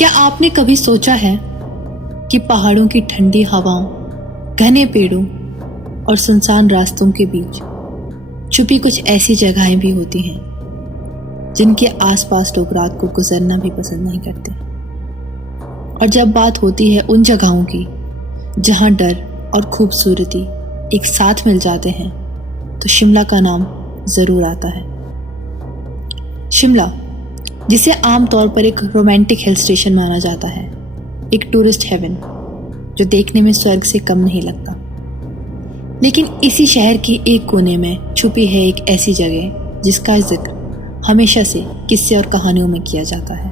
क्या आपने कभी सोचा है कि पहाड़ों की ठंडी हवाओं, घने पेड़ों और सुनसान रास्तों के बीच छुपी कुछ ऐसी जगहें भी होती हैं जिनके आसपास लोग रात को गुजरना भी पसंद नहीं करते। और जब बात होती है उन जगहों की जहां डर और खूबसूरती एक साथ मिल जाते हैं, तो शिमला का नाम जरूर आता है। शिमला, जिसे आमतौर पर एक रोमांटिक हिल स्टेशन माना जाता है, एक टूरिस्ट हेवन जो देखने में स्वर्ग से कम नहीं लगता, लेकिन इसी शहर के एक कोने में छुपी है एक ऐसी जगह जिसका जिक्र हमेशा से किस्से और कहानियों में किया जाता है।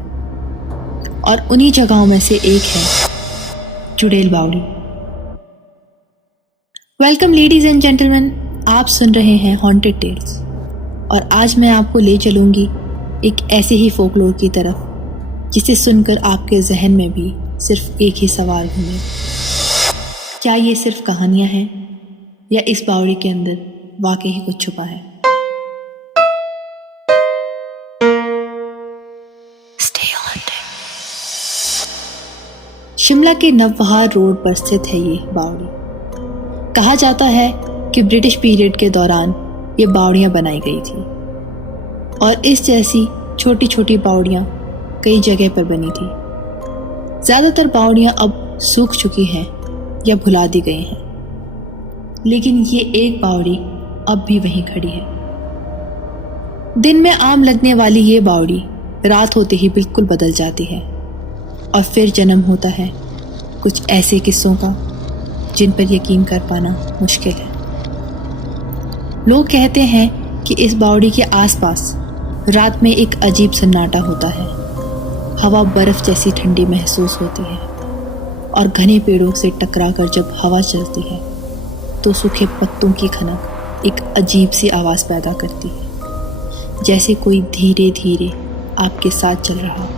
और उन्हीं जगहों में से एक है चुड़ैल बावड़ी। वेलकम लेडीज एंड जेंटलमैन, आप सुन रहे हैं हॉन्टेड टेल्स, और आज मैं आपको ले चलूंगी एक ऐसे ही फोकलोर की तरफ जिसे सुनकर आपके जहन में भी सिर्फ एक ही सवाल घूमे, क्या ये सिर्फ कहानियां हैं या इस बावड़ी के अंदर वाकई ही कुछ छुपा है। शिमला के नवबहार रोड पर स्थित है ये बावड़ी। कहा जाता है कि ब्रिटिश पीरियड के दौरान ये बावड़ियां बनाई गई थी और इस जैसी छोटी छोटी बावड़ियां कई जगह पर बनी थी। ज़्यादातर बावड़ियां अब सूख चुकी हैं या भुला दी गई हैं, लेकिन ये एक बावड़ी अब भी वहीं खड़ी है। दिन में आम लगने वाली ये बावड़ी रात होते ही बिल्कुल बदल जाती है और फिर जन्म होता है कुछ ऐसे किस्सों का जिन पर यकीन कर पाना मुश्किल है। लोग कहते हैं कि इस बावड़ी के आसपास रात में एक अजीब सन्नाटा होता है। हवा बर्फ जैसी ठंडी महसूस होती है और घने पेड़ों से टकराकर जब हवा चलती है तो सूखे पत्तों की खनक एक अजीब सी आवाज़ पैदा करती है, जैसे कोई धीरे धीरे आपके साथ चल रहा हो।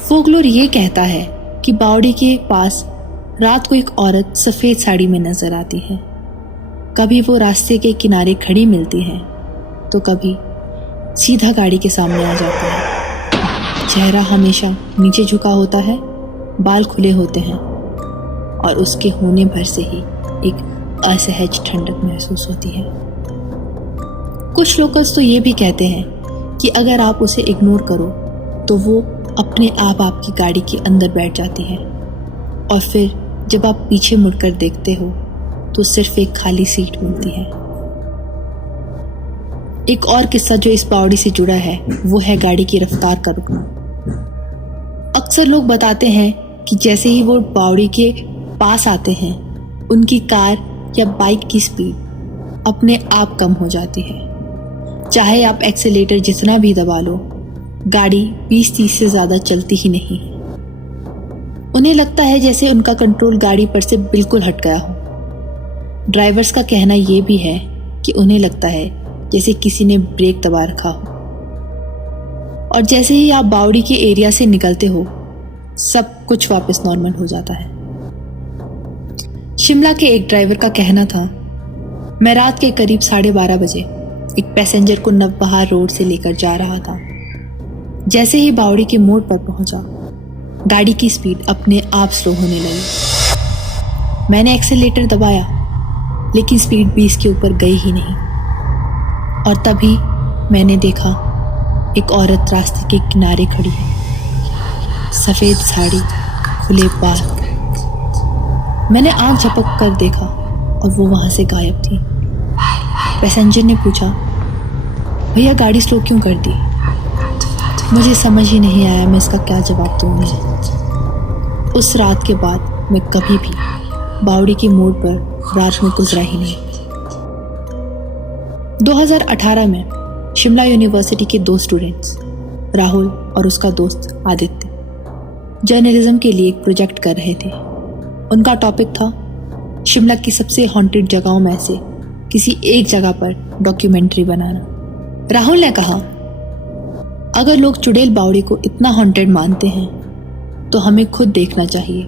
फोकलोर ये कहता है कि बावड़ी के पास रात को एक औरत सफ़ेद साड़ी में नजर आती है। कभी वो रास्ते के किनारे खड़ी मिलती है तो कभी सीधा गाड़ी के सामने आ जाता है। चेहरा हमेशा नीचे झुका होता है, बाल खुले होते हैं और उसके होने भर से ही एक असहज ठंडक महसूस होती है। कुछ लोकल्स तो ये भी कहते हैं कि अगर आप उसे इग्नोर करो तो वो अपने आप आपकी गाड़ी के अंदर बैठ जाती है और फिर जब आप पीछे मुड़कर देखते हो तो सिर्फ एक खाली सीट मिलती है। एक और किस्सा जो इस बावड़ी से जुड़ा है वो है गाड़ी की रफ्तार का रुकना। अक्सर लोग बताते हैं कि जैसे ही वो बावड़ी के पास आते हैं, उनकी कार या बाइक की स्पीड अपने आप कम हो जाती है। चाहे आप एक्सेलेरेटर जितना भी दबा लो, गाड़ी 20-30 से ज़्यादा चलती ही नहीं है। उन्हें लगता है जैसे उनका कंट्रोल गाड़ी पर से बिल्कुल हट गया हो। ड्राइवर्स का कहना ये भी है कि उन्हें लगता है जैसे किसी ने ब्रेक दबा रखा हो। और जैसे ही आप बावड़ी के एरिया से निकलते हो, सब कुछ वापस नॉर्मल हो जाता है। शिमला के एक ड्राइवर का कहना था, मैं रात के करीब 12:30 बजे एक पैसेंजर को नवबहार रोड से लेकर जा रहा था। जैसे ही बावड़ी के मोड़ पर पहुंचा, गाड़ी की स्पीड अपने आप स्लो होने लगी। मैंने एक्सेलेरेटर दबाया, लेकिन स्पीड 20 के ऊपर गई ही नहीं। और तभी मैंने देखा एक औरत रास्ते के किनारे खड़ी है, सफ़ेद साड़ी, खुले बाल। मैंने आंख झपक कर देखा और वो वहाँ से गायब थी। पैसेंजर ने पूछा, भैया गाड़ी स्लो क्यों कर दी? मुझे समझ ही नहीं आया मैं इसका क्या जवाब दूँ। उस रात के बाद मैं कभी भी बावड़ी के मोड़ पर रात में गुजरा ही नहीं। 2018 में शिमला यूनिवर्सिटी के 2 स्टूडेंट्स, राहुल और उसका दोस्त आदित्य, जर्नलिज्म के लिए एक प्रोजेक्ट कर रहे थे। उनका टॉपिक था शिमला की सबसे हॉन्टेड जगहों में से किसी एक जगह पर डॉक्यूमेंट्री बनाना। राहुल ने कहा, अगर लोग चुड़ैल बावड़ी को इतना हॉन्टेड मानते हैं तो हमें खुद देखना चाहिए।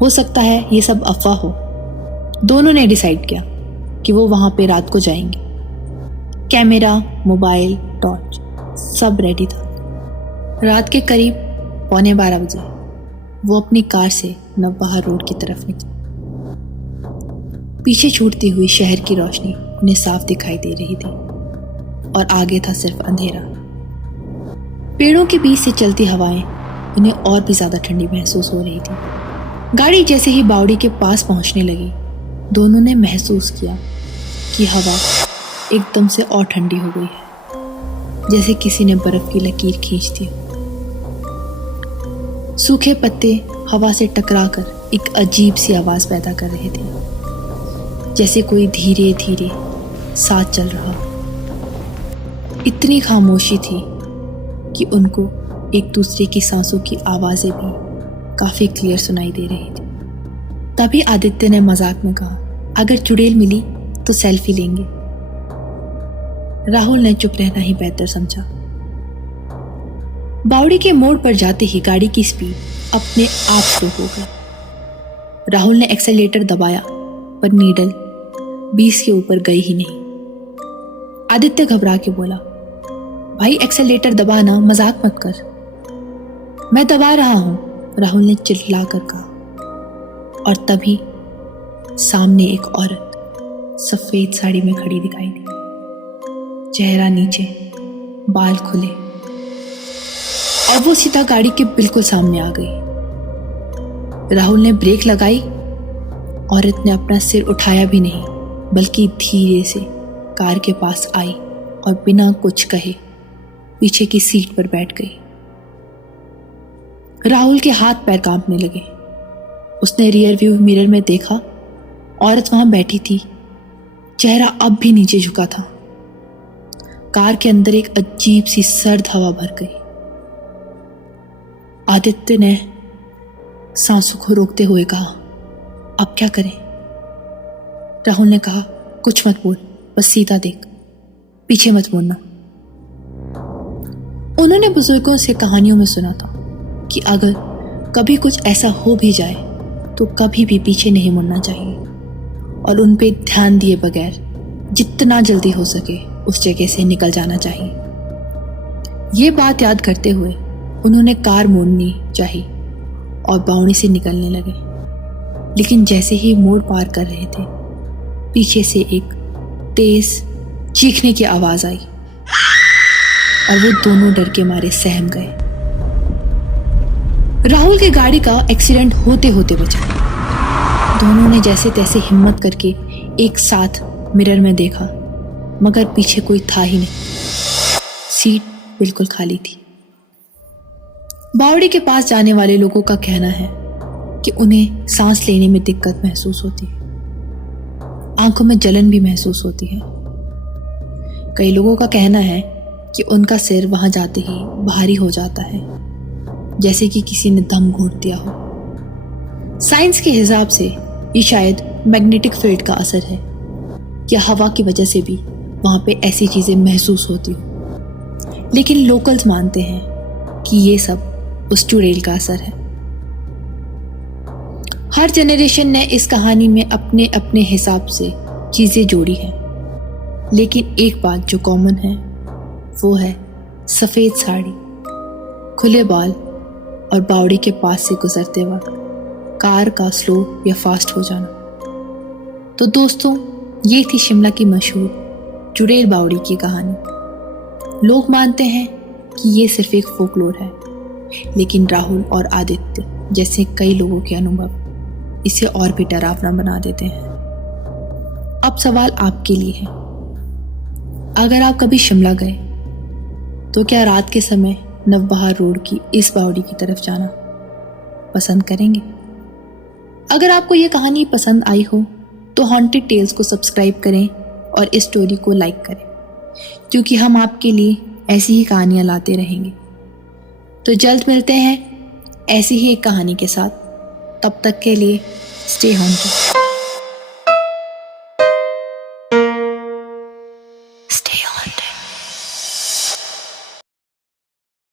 हो सकता है ये सब अफवाह हो। दोनों ने डिसाइड किया कि वो वहाँ पे रात को जाएंगे। कैमरा, मोबाइल, टॉर्च सब रेडी था। रात के करीब 12:15 बजे वो अपनी कार से नवबहार रोड की तरफ निकली। पीछे छूटती हुई शहर की रोशनी उन्हें साफ दिखाई दे रही थी और आगे था सिर्फ अंधेरा। पेड़ों के बीच से चलती हवाएं उन्हें और भी ज्यादा ठंडी महसूस हो रही थी। गाड़ी जैसे ही बावड़ी के पास पहुंचने लगी, दोनों ने महसूस किया कि हवा एकदम से और ठंडी हो गई है, जैसे किसी ने बर्फ की लकीर खींच दी। सूखे पत्ते हवा से टकराकर एक अजीब सी आवाज पैदा कर रहे थे, जैसे कोई धीरे धीरे साथ चल रहा। इतनी खामोशी थी कि उनको एक दूसरे की सांसों की आवाजें भी काफी क्लियर सुनाई दे रही थी। तभी आदित्य ने मजाक में कहा, अगर चुड़ैल मिली तो सेल्फी लेंगे। राहुल ने चुप रहना ही बेहतर समझा। बावड़ी के मोड़ पर जाते ही गाड़ी की स्पीड अपने आप स्लो हो गई। राहुल ने एक्सेलेरेटर दबाया, पर नीडल 20 के ऊपर गई ही नहीं। आदित्य घबरा के बोला, भाई एक्सेलेरेटर दबाना, मजाक मत कर। मैं दबा रहा हूं, राहुल ने चिल्ला कर कहा। और तभी सामने एक औरत सफेद साड़ी में खड़ी दिखाई दी, चेहरा नीचे, बाल खुले, और वो सीधा गाड़ी के बिल्कुल सामने आ गई। राहुल ने ब्रेक लगाई। औरत ने अपना सिर उठाया भी नहीं, बल्कि धीरे से कार के पास आई और बिना कुछ कहे पीछे की सीट पर बैठ गई। राहुल के हाथ पैर कांपने लगे। उसने रियर व्यू मिरर में देखा, औरत वहां बैठी थी, चेहरा अब भी नीचे झुका था। कार के अंदर एक अजीब सी सर्द हवा भर गई। आदित्य ने सांसों को रोकते हुए कहा, अब क्या करें? राहुल ने कहा, कुछ मत बोल, बस सीधा देख, पीछे मत मुड़ना। उन्होंने बुजुर्गों से कहानियों में सुना था कि अगर कभी कुछ ऐसा हो भी जाए तो कभी भी पीछे नहीं मुड़ना चाहिए और उन पे ध्यान दिए बगैर जितना जल्दी हो सके उस जगह से निकल जाना चाहिए। ये बात याद करते हुए उन्होंने कार मोड़नी चाहिए और बावड़ी से निकलने लगे। लेकिन जैसे ही मोड़ पार कर रहे थे, पीछे से एक तेज चीखने की आवाज आई और वो दोनों डर के मारे सहम गए। राहुल की गाड़ी का एक्सीडेंट होते होते बचा। दोनों ने जैसे तैसे हिम्मत करके एक साथ मिरर में देखा, मगर पीछे कोई था ही नहीं। सीट बिल्कुल खाली थी। बावड़ी के पास जाने वाले लोगों का कहना है कि उन्हें सांस लेने में दिक्कत महसूस होती है, आंखों में जलन भी महसूस होती है। कई लोगों का कहना है कि उनका सिर वहां जाते ही भारी हो जाता है, जैसे कि किसी ने दम घोंट दिया हो। साइंस के हिसाब से ये शायद मैग्नेटिक फील्ड का असर है या हवा की वजह से भी वहां पे ऐसी चीजें महसूस होती हो। लेकिन लोकल्स मानते हैं कि ये सब उस चुड़ैल का असर है। हर जनरेशन ने इस कहानी में अपने अपने हिसाब से चीजें जोड़ी हैं, लेकिन एक बात जो कॉमन है वो है सफेद साड़ी, खुले बाल और बावड़ी के पास से गुजरते वक्त कार का स्लो या फास्ट हो जाना। तो दोस्तों, ये थी शिमला की मशहूर चुड़ैल बावड़ी की कहानी। लोग मानते हैं कि ये सिर्फ एक फोकलोर है, लेकिन राहुल और आदित्य जैसे कई लोगों के अनुभव इसे और भी डरावना बना देते हैं। अब सवाल आपके लिए है, अगर आप कभी शिमला गए तो क्या रात के समय नवबहार रोड की इस बावड़ी की तरफ जाना पसंद करेंगे? अगर आपको यह कहानी पसंद आई हो तो हॉन्टेड टेल्स को सब्सक्राइब करें और इस स्टोरी को लाइक करें, क्योंकि हम आपके लिए ऐसी ही कहानियां लाते रहेंगे। तो जल्द मिलते हैं ऐसी ही एक कहानी के साथ। तब तक के लिए स्टे हॉन्टेड।